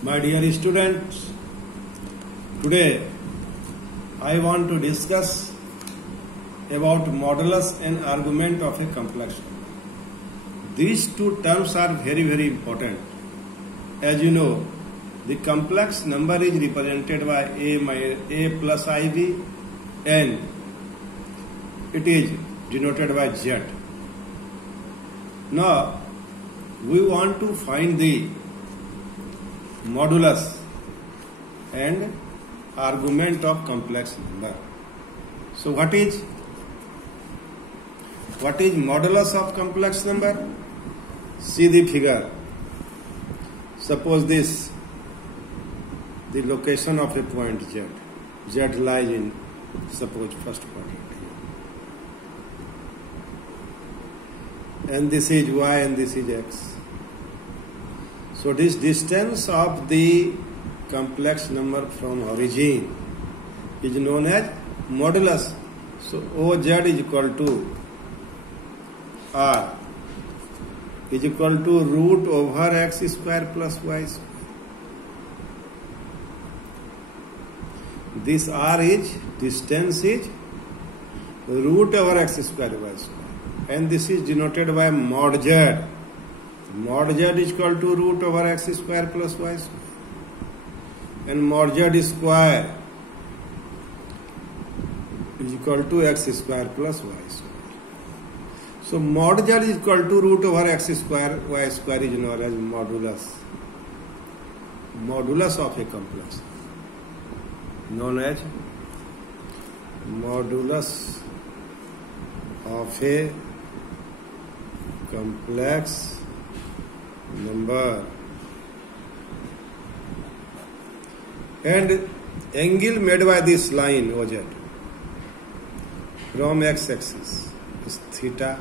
My dear students, today I want to discuss about modulus and argument of a complex number. These two terms are very important. As you know, the complex number is represented by a plus ib and it is denoted by z. Now, we want to find the modulus and argument of complex number. So what is modulus of complex number? See the figure. Suppose this, the location of a point z. Z lies in, suppose, first quadrant. And this is y and this is x. So this distance of the complex number from origin is known as modulus. So OZ is equal to R is equal to root over x square plus y square. This R is, distance is root over x square y square. And this is denoted by mod z. Mod z is equal to root over x square plus y square. And mod z square is equal to x square plus y square. So mod z is equal to root over x square y square is known as modulus. Modulus of a complex. Known as modulus of a complex number. And angle made by this line OZ from x-axis is theta.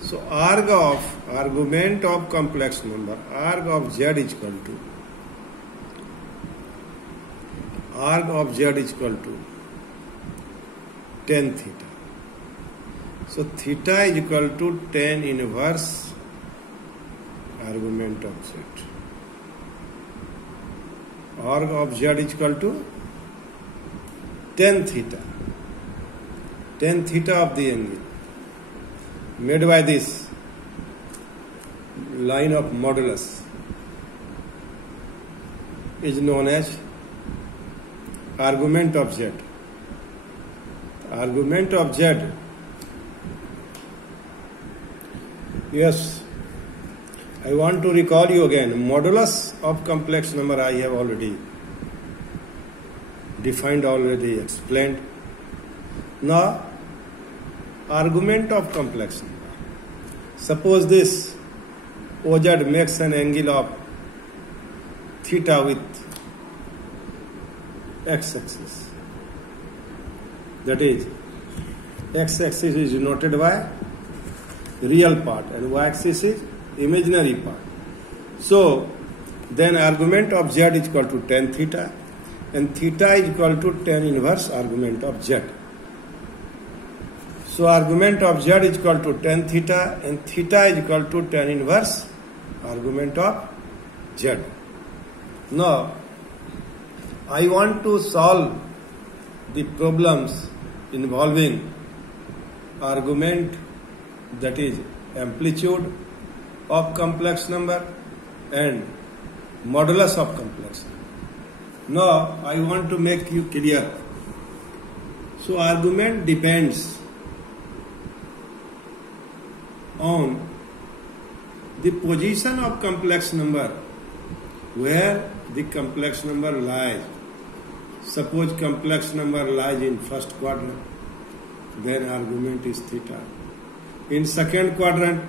So argument of complex number, arg of z is equal to tan theta. So theta is equal to tan inverse argument of z. Arg of z is equal to tan theta. Tan theta of the angle made by this line of modulus is known as argument of z. Argument of z. Yes, I want to recall you again. Modulus of complex number I have already defined, already explained. Now, argument of complex number. Suppose this OZ makes an angle of theta with x-axis. That is, x-axis is denoted by real part and y-axis is imaginary part. So, then argument of z is equal to tan theta and theta is equal to tan inverse argument of z. So, argument of z is equal to tan theta and theta is equal to tan inverse argument of z. Now, I want to solve the problems involving argument, that is amplitude of complex number and modulus of complex number. Now, I want to make you clear. So, argument depends on the position of complex number where the complex number lies. Suppose complex number lies in first quadrant, then argument is theta. In second quadrant,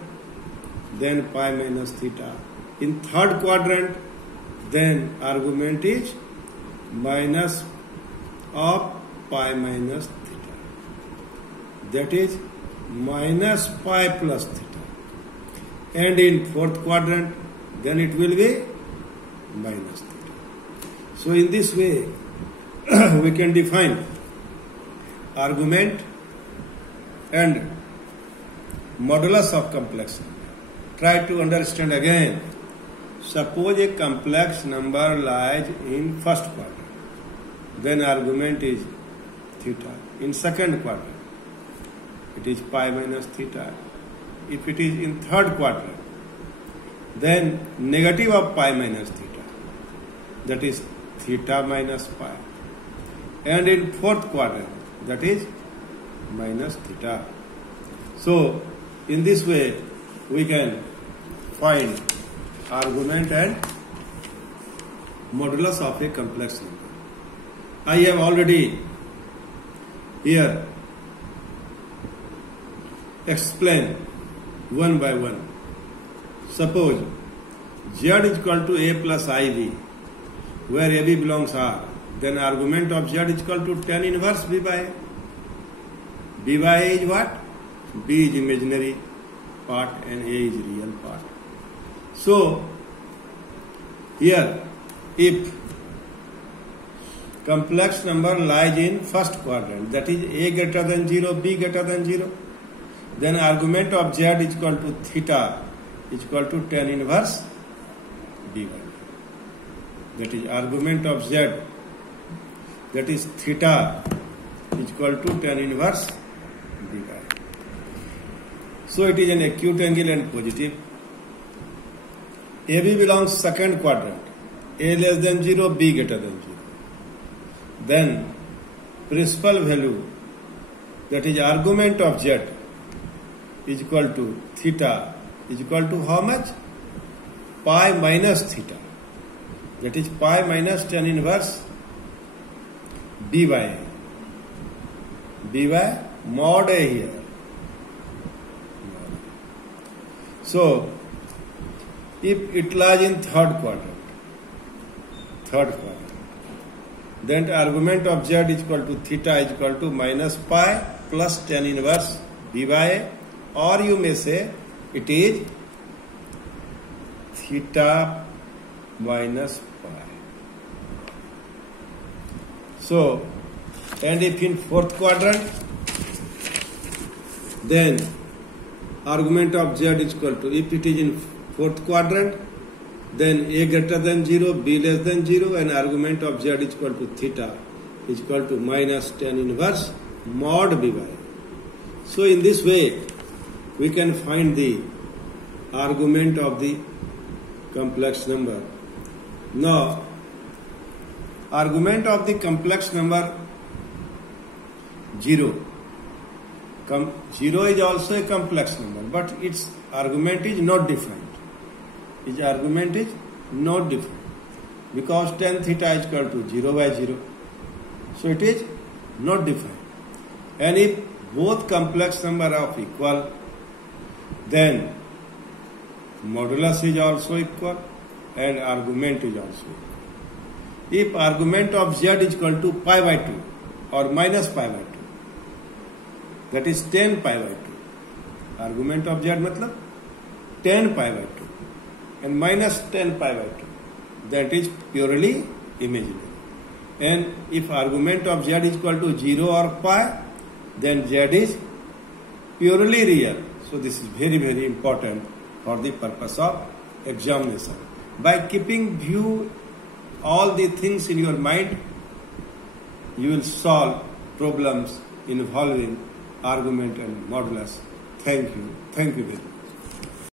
then pi minus theta. In third quadrant, then argument is minus of pi minus theta. That is minus pi plus theta. And in fourth quadrant, then it will be minus theta. So in this way, we can define argument and modulus of complex number. Try to understand again. Suppose a complex number lies in first quadrant, then argument is theta. In second quadrant, it is pi minus theta. If it is in third quadrant, then negative of pi minus theta, that is theta minus pi. And in fourth quadrant, that is minus theta. So, in this way, we can find argument and modulus of a complex number. I have already here explained one by one. Suppose Z is equal to A plus IB, where AB belongs R, then argument of Z is equal to tan inverse B by A. B by A is what? B is imaginary part and A is real part. So, here, if complex number lies in first quadrant, that is A greater than 0, B greater than 0, then argument of Z is equal to theta is equal to tan inverse B by A. That is argument of Z, that is theta is equal to tan inverse B by A. So it is an acute angle and positive. AB belongs second quadrant, A less than 0, B greater than 0. Then principal value, that is argument of Z, is equal to theta is equal to how much? Pi minus theta. That is pi minus tan inverse B by A. B by mod A here. So, if it lies in third quadrant, then the argument of Z is equal to theta is equal to minus pi plus tan inverse B by A, or you may say it is theta minus pi. So, and if in fourth quadrant, then argument of Z is equal to, if it is in fourth quadrant, then A greater than 0, B less than 0, and argument of Z is equal to theta is equal to minus tan inverse mod B by A. So in this way, we can find the argument of the complex number. Now, argument of the complex number 0. 0 is also a complex number, but its argument is not different. Its argument is not different because tan theta is equal to 0 by 0. So it is not different. And if both complex number are equal, then modulus is also equal and argument is also equal. If argument of Z is equal to pi by 2 or minus pi by 2, that is tan pi by 2. Argument of Z matlab tan pi by 2 and minus tan pi by 2. That is purely imaginary. And if argument of Z is equal to 0 or pi, then Z is purely real. So this is very, very important for the purpose of examination. By keeping view all the things in your mind, you will solve problems involving argument and modulus. Thank you. Thank you very much.